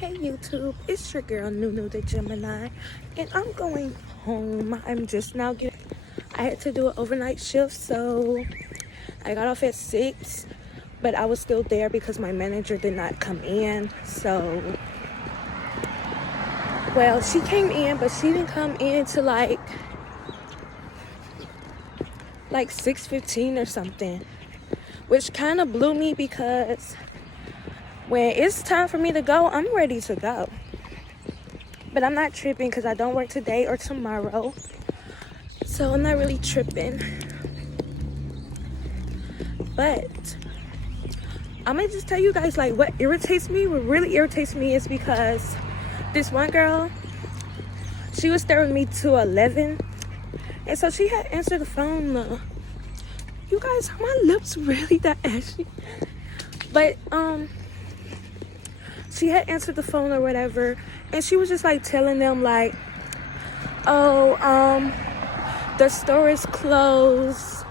Hey YouTube, it's your girl Nunu the Gemini, and I'm going home. I'm just now getting. I had to do an overnight shift, so I got off at 6, but I was still there because my manager did not come in. So, well, she came in, but she didn't come in till like 6:15 or something, which kind of blew me because when it's time for me to go, I'm ready to go. But I'm not tripping because I don't work today or tomorrow. So I'm not really tripping. But I'm going to just tell you guys, like, what really irritates me is because this one girl, she was there with me to 11. And so she had answered the phone. You guys, are my lips really that ashy? But, she had answered the phone or whatever, and she was just like telling them like, oh, the store is closed,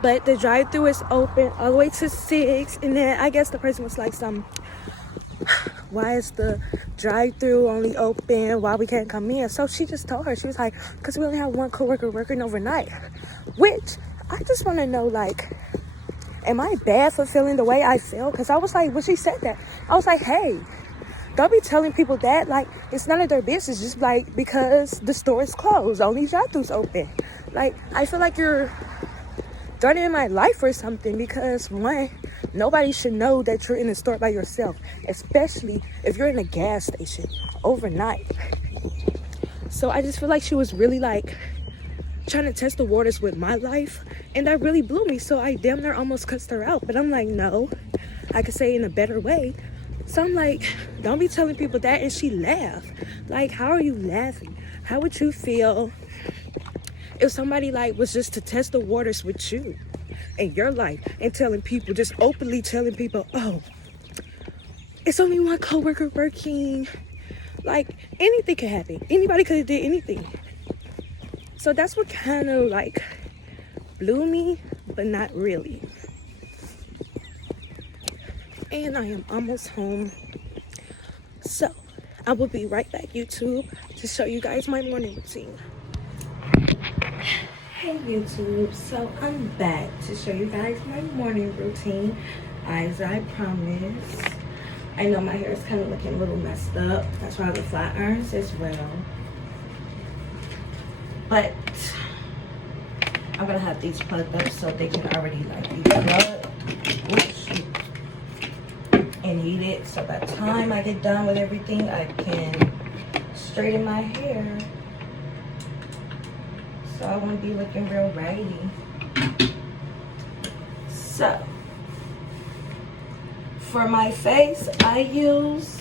but the drive-thru is open all the way to 6. And then I guess the person was like, why is the drive-thru only open? Why we can't come in? So she just told her, she was like, because we only have one coworker working overnight. Which I just want to know, like, am I bad for feeling the way I feel? Because I was like, when she said that, I was like, hey, don't be telling people that. Like, it's none of their business. Just like, because the store is closed, only drive-thru's open. Like, I feel like you're threatening my life or something, because one, nobody should know that you're in the store by yourself, especially if you're in a gas station overnight. So I just feel like she was really like trying to test the waters with my life, and that really blew me. So I damn near almost cussed her out, but I'm like, no, I could say it in a better way. So I'm like, don't be telling people that. And she laughed. Like, how are you laughing? How would you feel if somebody like was just to test the waters with you in your life and telling people, just openly telling people, oh, it's only one coworker working? Like, anything could happen. Anybody could have did anything. So that's what kind of like blew me, but not really. And I am almost home. So I will be right back, YouTube, to show you guys my morning routine. Hey YouTube, so I'm back to show you guys my morning routine, as I promised. I know my hair is kind of looking a little messed up. That's why I have the flat irons as well. But I'm gonna have these plugged up so they can already like be plugged. Oops. And heated, so by the time I get done with everything, I can straighten my hair. So I won't be looking real raggedy. So for my face, I use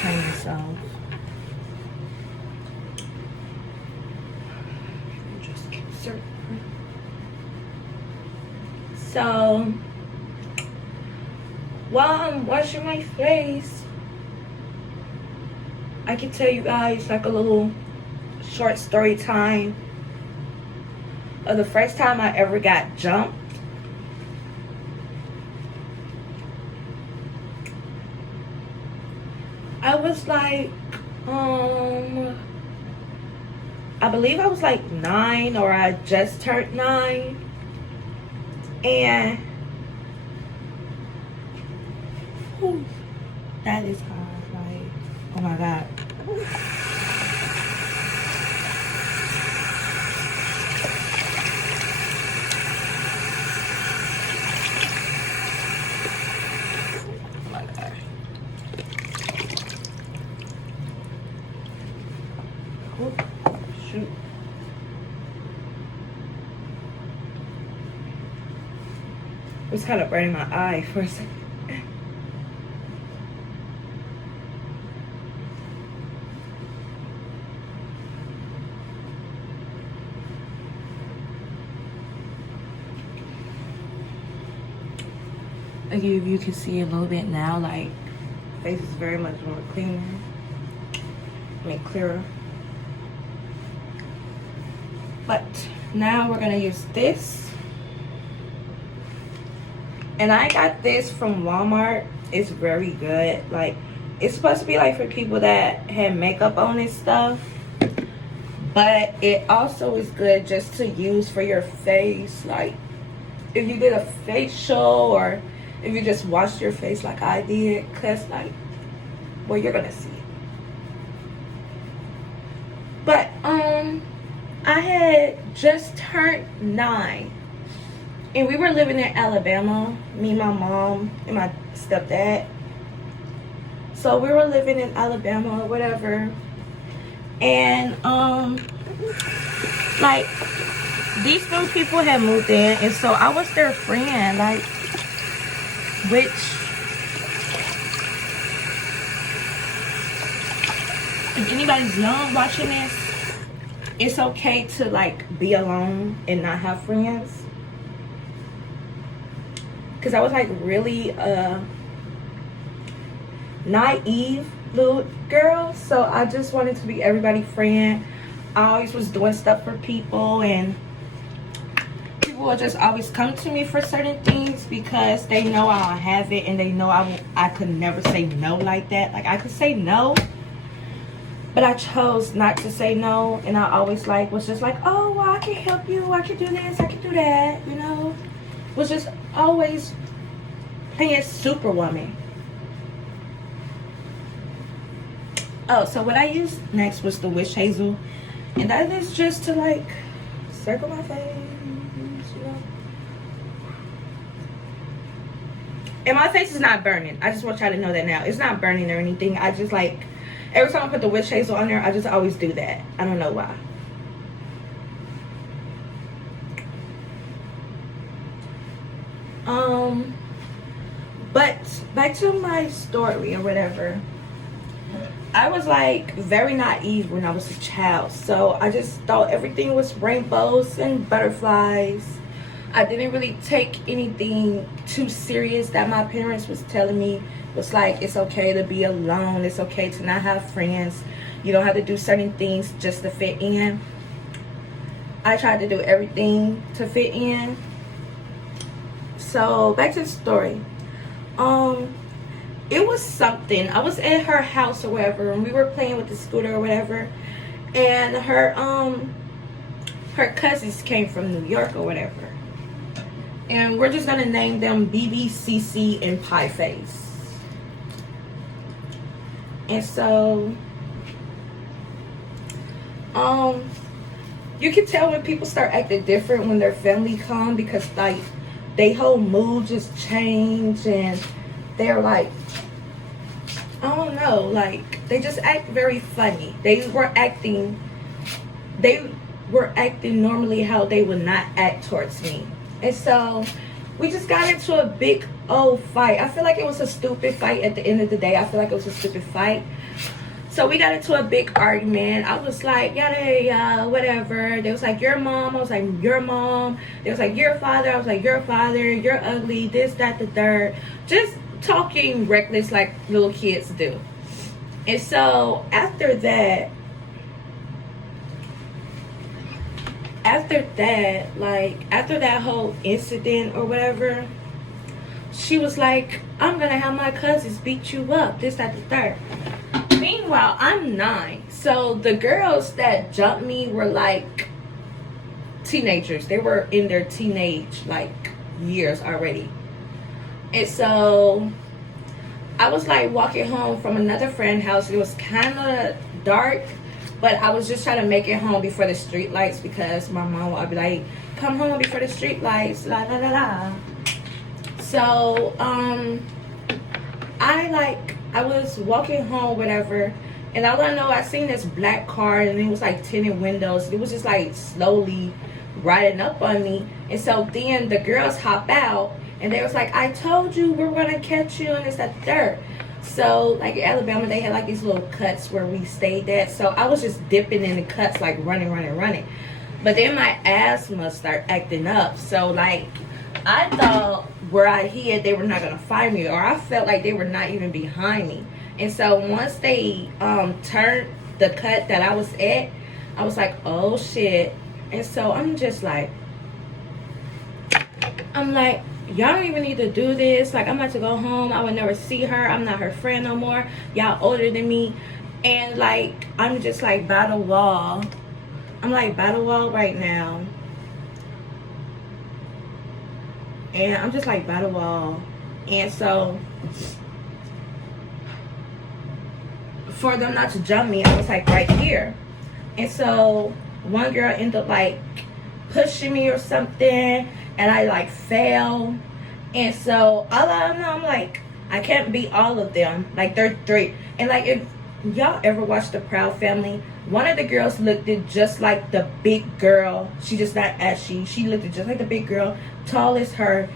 turn this off. Just insert. So while I'm washing my face, I can tell you guys like a little short story time of the first time I ever got jumped. I was like, I believe I was like 9, or I just turned 9. And whew, that is hard. Like, oh my God. Oh my God. Oh, shoot. It was kind of burning my eye for a second. Like, if you can see a little bit now, like, face is very much more cleaner. I mean, clearer. But now we're gonna use this And I got this from Walmart. It's very good. Like, it's supposed to be like for people that have makeup on and stuff. But it also is good just to use for your face. Like, if you did a facial or if you just washed your face like I did. Because, like, well, you're going to see it. But, I had just turned 9. And we were living in Alabama. Me, my mom, and my stepdad. So we were living in Alabama or whatever. And, like, these new people had moved in. And so I was their friend. Like, which, if anybody's young watching this, it's okay to, like, be alone and not have friends. Because I was, like, really naive little girl. So I just wanted to be everybody's friend. I always was doing stuff for people. And people will just always come to me for certain things because they know I'll have it. And they know I could never say no like that. Like, I could say no. But I chose not to say no. And I always, like, was just like, oh, well, I can help you. I can do this. I can do that. You know? Was just always playing Superwoman. Oh, so what I used next was the Witch Hazel. And that is just to, like, circle my face, you know. And my face is not burning. I just want y'all to know that now. It's not burning or anything. I just, like, every time I put the Witch Hazel on there, I just always do that. I don't know why. But back to my story or whatever. I was, like, very naive when I was a child. So I just thought everything was rainbows and butterflies. I didn't really take anything too serious that my parents was telling me. It was like, it's okay to be alone. It's okay to not have friends. You don't have to do certain things just to fit in. I tried to do everything to fit in. So back to the story. It was something. I was at her house or whatever, and we were playing with the scooter or whatever, and her cousins came from New York or whatever, and we're just gonna name them BB, CC, and Pie Face. And so, you can tell when people start acting different when their family come, because, like, they whole mood just change, and they're like, I don't know, like, they just act very funny. They were acting normally how they would not act towards me. And so we just got into a big old fight. I feel like it was a stupid fight at the end of the day. I feel like it was a stupid fight. So we got into a big argument. I was like, yada, yada, whatever. They was like, your mom. I was like, your mom. They was like, your father. I was like, your father. You're ugly. This, that, the third. Just talking reckless like little kids do. And so after that, like, after that whole incident or whatever, she was like, I'm gonna have my cousins beat you up, this, that, the third. Meanwhile, I'm 9. So the girls that jumped me were, like, teenagers. They were in their teenage, like, years already. And so I was, like, walking home from another friend's house. It was kind of dark, but I was just trying to make it home before the street lights, because my mom would be like, come home before the street lights, la la la la. So I was walking home, whatever, and all I know, I seen this black car, and it was, like, tinted windows. It was just, like, slowly riding up on me. And so then the girls hop out, and they was like, I told you we were going to catch you, and it's that third. So, like, in Alabama, they had, like, these little cuts where we stayed at. So I was just dipping in the cuts, like, running. But then my asthma started acting up. So, like, I thought where I hid, they were not going to find me. Or I felt like they were not even behind me. And so once they turned the cut that I was at, I was like, oh, shit. And so I'm just like, y'all don't even need to do this. Like, I'm about to go home. I would never see her. I'm not her friend no more. Y'all older than me. And, like, I'm just, like, by the wall. I'm, like, by the wall right now. And I'm just, like, by the wall. And so, for them not to jump me, I was, like, right here. And so, one girl ended up, like, pushing me or something. And I, like, fell. And so, all I know, I'm, like, I can't beat all of them. Like, they're 3. And, like, if y'all ever watched The Proud Family, one of the girls looked just like the big girl. She just not ashy. She looked just like the big girl, tall as her,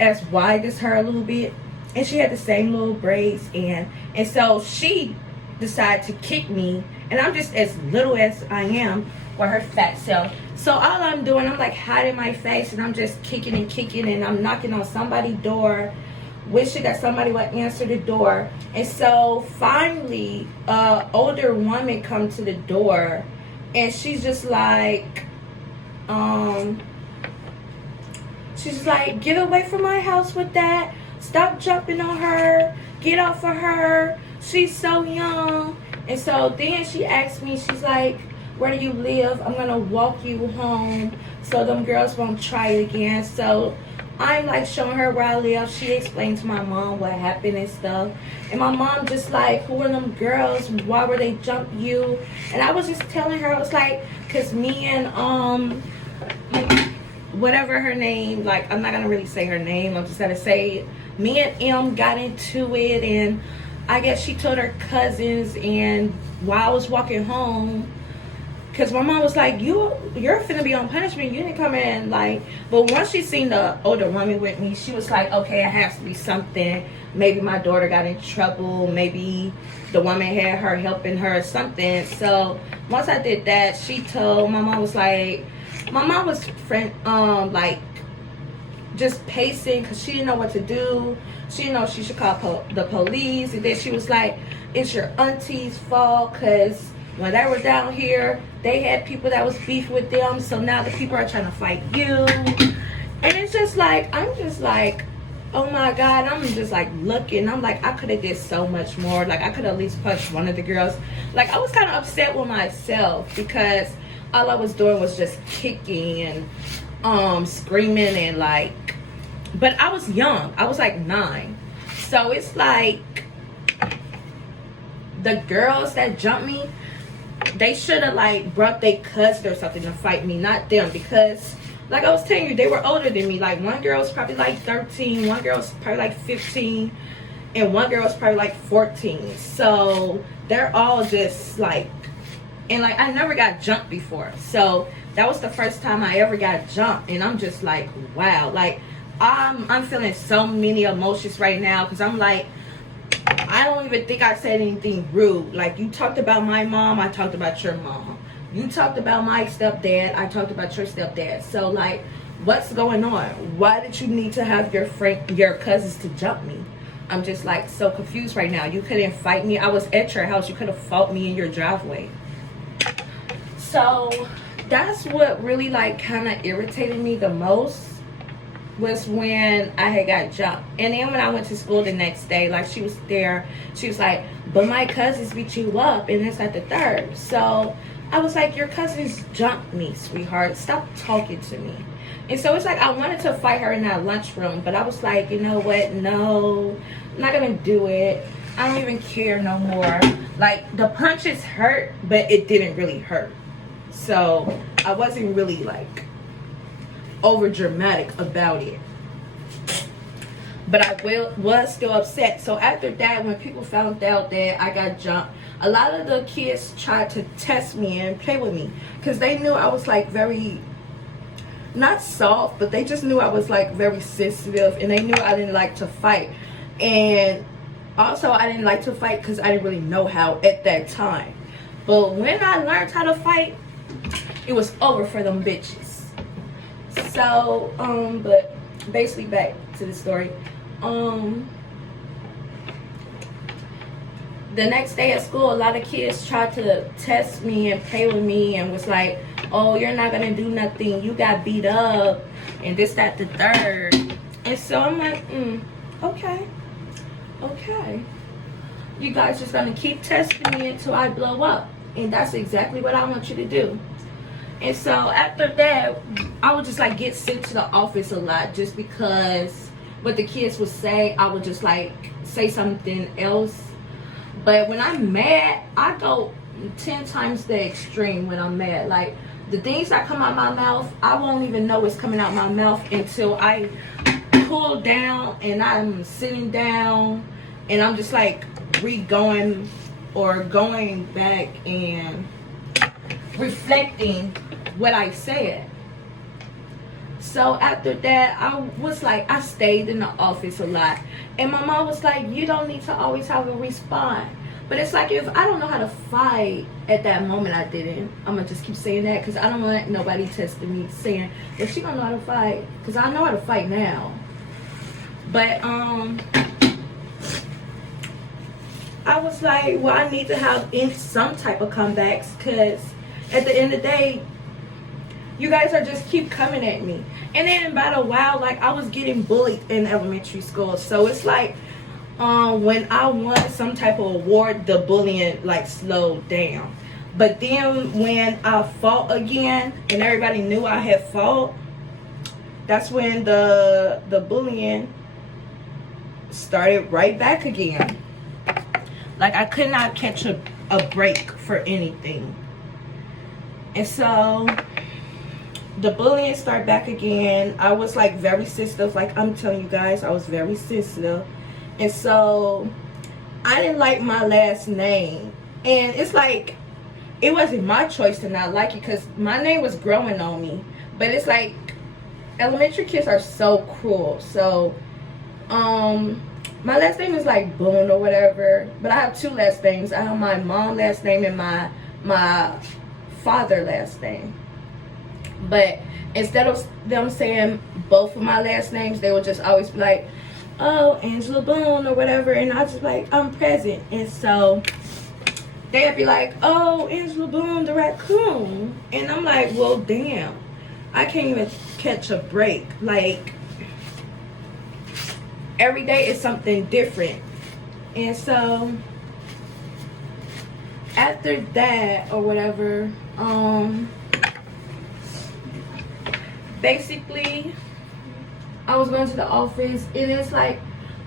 as wide as her a little bit, and she had the same little braids. And so she decided to kick me, and I'm just as little as I am with her fat self. So all I'm doing, I'm like hiding my face, and I'm just kicking, and I'm knocking on somebody's door, wishing that somebody would answer the door. And so finally older woman come to the door, and she's just like get away from my house with that, stop jumping on her, get off of her, she's so young. And so then she asked me, she's like, where do you live? I'm gonna walk you home so them girls won't try it again. So I'm like showing her where I live. She explained to my mom what happened and stuff. And my mom just like, who are them girls? Why were they jump you? And I was just telling her, I was like, cause me and whatever her name, like I'm not gonna really say her name, I'm just gonna say it. Me and M got into it, and I guess she told her cousins. And while I was walking home, because my mom was like, you're finna be on punishment, you didn't come in, like. But once she seen the older woman with me, she was like, okay, it has to be something. Maybe my daughter got in trouble, maybe the woman had her helping her or something. So once I did that, she told, my mom was like, my mom was like just pacing because she didn't know what to do. She didn't know she should call the police. And then she was like, it's your auntie's fault, because when they were down here, they had people that was beef with them, so now the people are trying to fight you. And it's just like, I'm just like, oh my God, I'm just like looking. I'm like, I could have did so much more. Like, I could have at least punched one of the girls. Like, I was kind of upset with myself because all I was doing was just kicking and screaming and like, but I was young. I was like 9. So it's like, the girls that jumped me, they should have like brought their cousin or something to fight me, not them, because like I was telling you, they were older than me. Like, one girl was probably like 13, one girl was probably like 15, and one girl was probably like 14. So they're all just like, and like I never got jumped before, so that was the first time I ever got jumped. And I'm just like, wow, like I'm feeling so many emotions right now, because I'm like, I don't even think I said anything rude. Like, you talked about my mom, I talked about your mom. You talked about my stepdad, I talked about your stepdad. So like, what's going on? Why did you need to have your cousins to jump me? I'm just like so confused right now. You couldn't fight me. I was at your house. You could have fought me in your driveway. So that's what really like kind of irritated me the most, was when I had got jumped. And then when I went to school the next day, like, she was there, she was like, but my cousins beat you up, and it's at the third. So I was like, your cousins jumped me, sweetheart, stop talking to me. And so it's like, I wanted to fight her in that lunchroom, but I was like, you know what, no, I'm not gonna do it. I don't even care no more. Like, the punches hurt, but it didn't really hurt. So I wasn't really like over dramatic about it, but I was still upset. So after that, when people found out that I got jumped, a lot of the kids tried to test me and play with me, because they knew I was like very, not soft, but they just knew I was like very sensitive, and they knew I didn't like to fight. And also, I didn't like to fight because I didn't really know how at that time. But when I learned how to fight, it was over for them bitches. So, but basically back to the story. The next day at school, a lot of kids tried to test me and play with me and was like, oh, you're not gonna do nothing, you got beat up and this, that, the third. And so I'm like, okay. You guys just gonna keep testing me until I blow up. And that's exactly what I want you to do. And so after that, I would just like get sent to the office a lot, just because what the kids would say, I would just like say something else. But when I'm mad, I go 10 times the extreme when I'm mad. Like, the things that come out my mouth, I won't even know it's coming out my mouth until I cool down and I'm sitting down and I'm just like going back and reflecting what I said. So after that, I stayed in the office a lot. And my mom was like, you don't need to always have a response. But it's like, if I don't know how to fight at that moment, I didn't. I'm going to just keep saying that because I don't want nobody testing me saying, if she don't know how to fight, because I know how to fight now. But I was like, well, I need to have some type of comebacks, because at the end of the day, you guys are just keep coming at me. And then about a while, like, I was getting bullied in elementary school. So it's like, when I won some type of award, the bullying like slowed down. But then when I fought again and everybody knew I had fought, that's when the bullying started right back again. Like, I could not catch a break for anything. And so the bullying started back again. I was like very sensitive. Like, I'm telling you guys, I was very sensitive. And so I didn't like my last name. And it's like, it wasn't my choice to not like it, because my name was growing on me. But it's like, elementary kids are so cruel. So my last name is like Boone or whatever. But I have two last names. I have my mom last name and my father last name. But instead of them saying both of my last names, they would just always be like, oh, Angela Boone or whatever. And I just like, I'm present. And so they'd be like, oh, Angela Boone the raccoon. And I'm like, well, damn, I can't even catch a break. Like, every day is something different. And so after that or whatever, basically I was going to the office, and it's like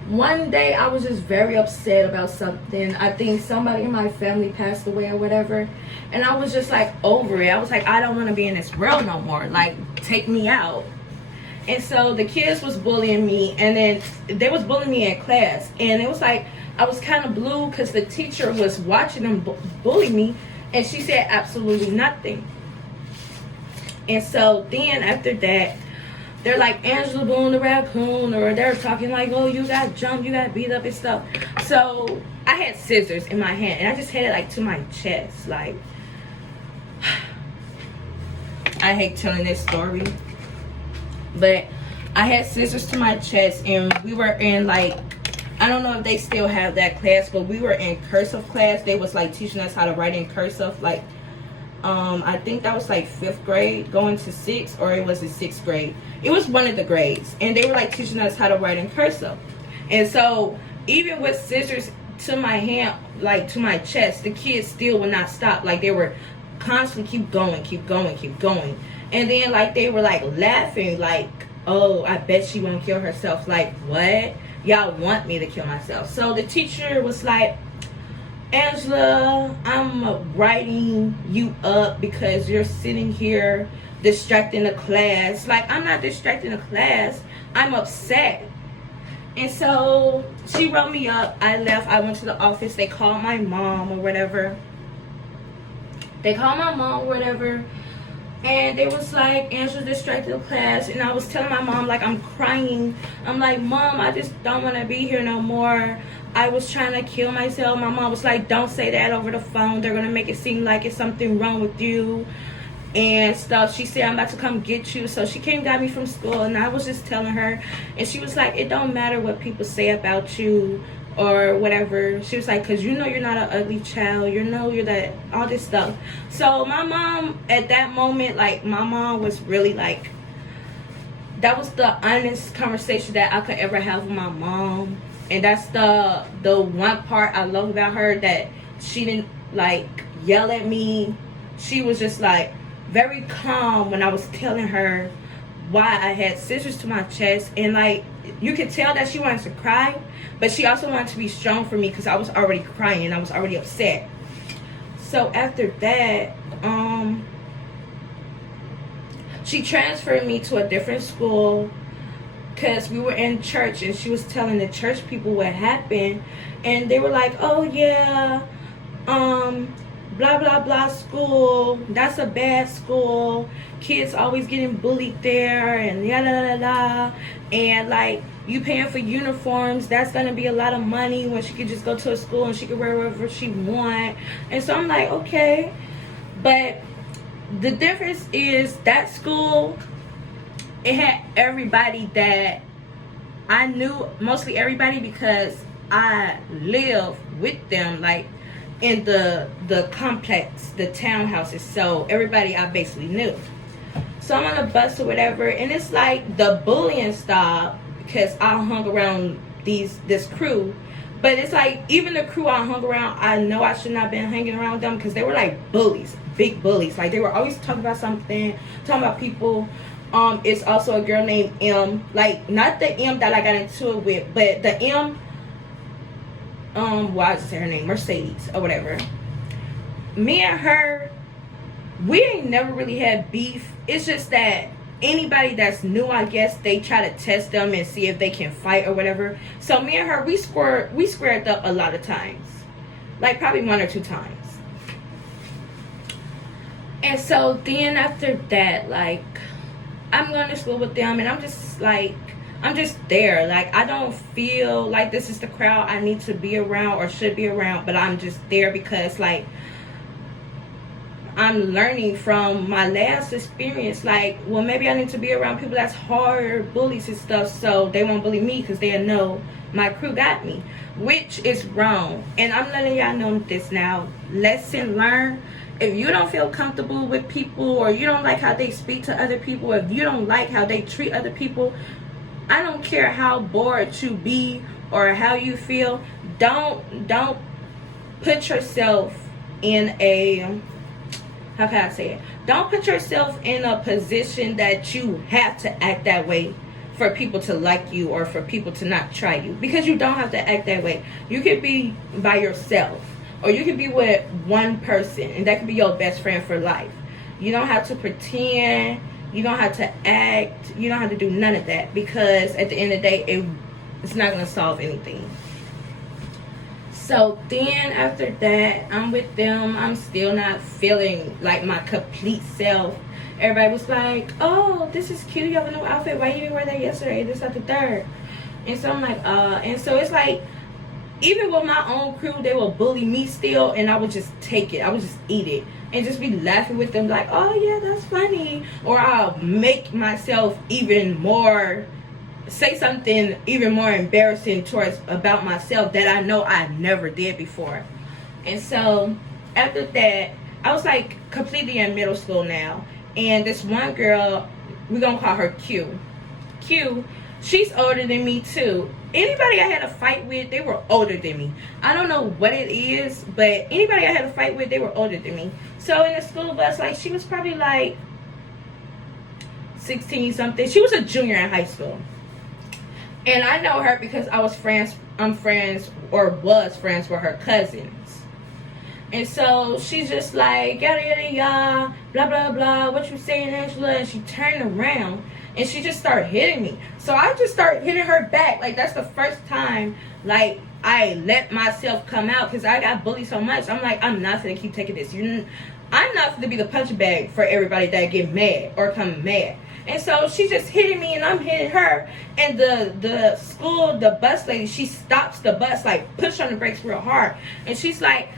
one day I was just very upset about something. I think somebody in my family passed away or whatever, and I was just like over it. I was like, I don't want to be in this world no more. Like, take me out. And so the kids was bullying me, and then they was bullying me in class, and it was like I was kind of blue because the teacher was watching them bully me, and she said absolutely nothing. And so then after that, they're like, Angela Boone the raccoon, or they're talking like, oh, you got jumped, you got beat up and stuff. So I had scissors in my hand, and I just had it like to my chest. Like, I hate telling this story, but I had scissors to my chest, and we were in like, I don't know if they still have that class, but we were in cursive class. They was like teaching us how to write in cursive, like I think that was like 5th grade going to 6th, or it was the 6th grade. It was one of the grades, and they were like teaching us how to write in cursive. And so even with scissors to my hand, like to my chest, the kids still would not stop. Like, they were constantly keep going. And then like they were like laughing, like, oh, I bet she won't kill herself. Like, what? Y'all want me to kill myself? So the teacher was like, Angela, I'm writing you up because you're sitting here distracting the class. Like, I'm not distracting the class, I'm upset. And so she wrote me up. I left. I went to the office. They called my mom or whatever. And they was like, Angela distracted the class. And I was telling my mom, like, I'm crying. I'm like, Mom, I just don't want to be here no more. I was trying to kill myself. My mom was like, don't say that over the phone. They're going to make it seem like it's something wrong with you and stuff. She said, I'm about to come get you. So she came, got me from school, and I was just telling her. And she was like, it don't matter what people say about you or whatever. She was like, because you know you're not an ugly child. You know you're that, all this stuff. So my mom, at that moment, like, my mom was really like, that was the honest conversation that I could ever have with my mom. And that's the one part I love about her, that she didn't like yell at me. She was just like very calm when I was telling her why I had scissors to my chest, and like you could tell that she wanted to cry, but she also wanted to be strong for me because I was already crying. I was already upset. So after that, she transferred me to a different school because we were in church, and she was telling the church people what happened, and they were like, oh yeah, blah blah blah school, that's a bad school, kids always getting bullied there, and yada yada yada, and like you paying for uniforms, that's gonna be a lot of money when she could just go to a school and she could wear whatever she want. And so I'm like, okay, but the difference is that school, it had everybody that I knew, mostly everybody, because I live with them, like in the complex, the townhouses. So everybody I basically knew. So I'm on a bus or whatever, and it's like the bullying stopped because I hung around this crew. But it's like even the crew I hung around, I know I should not have been hanging around them because they were like bullies, big bullies. Like they were always talking about something, talking about people. It's also a girl named M, like not the M that I got into it with, but the M. Why did I say her name? Mercedes or whatever. Me and her, we ain't never really had beef. It's just that anybody that's new, I guess, they try to test them and see if they can fight or whatever. So me and her, we squared up a lot of times, like probably 1 or 2 times. And so then after that, like I'm going to school with them, and I'm just there. Like I don't feel like this is the crowd I need to be around or should be around, but I'm just there because like I'm learning from my last experience. Like, well, maybe I need to be around people that's hard bullies and stuff, so they won't bully me because they know my crew got me, which is wrong. And I'm letting y'all know this now. Lesson learned. If you don't feel comfortable with people, or you don't like how they speak to other people, if you don't like how they treat other people, I don't care how bored you be or how you feel, don't put yourself in a, how can I say it? Don't put yourself in a position that you have to act that way for people to like you or for people to not try you, because you don't have to act that way. You could be by yourself, or you could be with one person, and that could be your best friend for life. You don't have to pretend. You don't have to act. You don't have to do none of that, because at the end of the day, it's not going to solve anything. So then after that, I'm with them. I'm still not feeling like my complete self. Everybody was like, oh, this is cute. You have a new outfit. Why you didn't wear that yesterday? This, that, the third. And so I'm like, and so it's like, even with my own crew, they will bully me still, and I would just take it. I would just eat it and just be laughing with them like, oh yeah, that's funny. Or I'll make myself even more, say something even more embarrassing about myself that I know I never did before. And so after that, I was like completely in middle school now, and this one girl, we're gonna call her Q, she's older than me too. Anybody I had a fight with, they were older than me. I don't know what it is, but anybody I had a fight with, they were older than me. So in the school bus, like she was probably like 16 something. She was a junior in high school. And I know her because I'm friends with her cousins. And so she's just like, yada yada yada, blah blah blah, what you saying, Angela? And she turned around and she just started hitting me. So I just started hitting her back. Like that's the first time like I let myself come out, because I got bullied so much. I'm like, I'm not gonna keep taking this. I'm not gonna be the punching bag for everybody that get mad or come mad. And so she's just hitting me and I'm hitting her. And the bus lady, she stops the bus, like push on the brakes real hard. And she's like,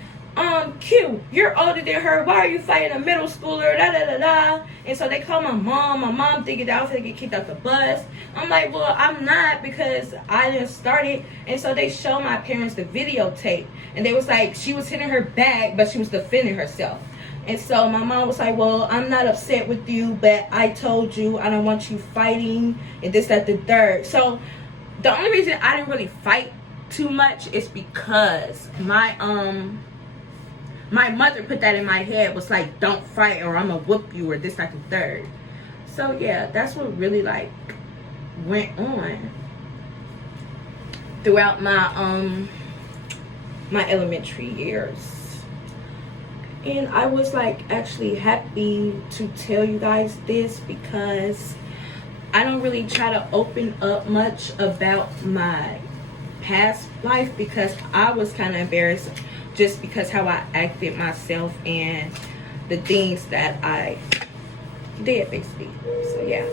Q, you're older than her. Why are you fighting a middle schooler? Da da da da. And so they call my mom. My mom thinking that I was gonna get kicked off the bus. I'm like, well, I'm not, because I didn't start it. And so they show my parents the videotape, and they was like, she was hitting her back, but she was defending herself. And so my mom was like, well, I'm not upset with you, but I told you I don't want you fighting and this, that, the third. So the only reason I didn't really fight too much is because my mother put that in my head, was like, don't fight or I'm gonna whoop you or this, that, the third. So yeah, that's what really like went on throughout my my elementary years. And I was like actually happy to tell you guys this, because I don't really try to open up much about my past life, because I was kind of embarrassed just because how I acted myself and the things that I did basically. So yeah.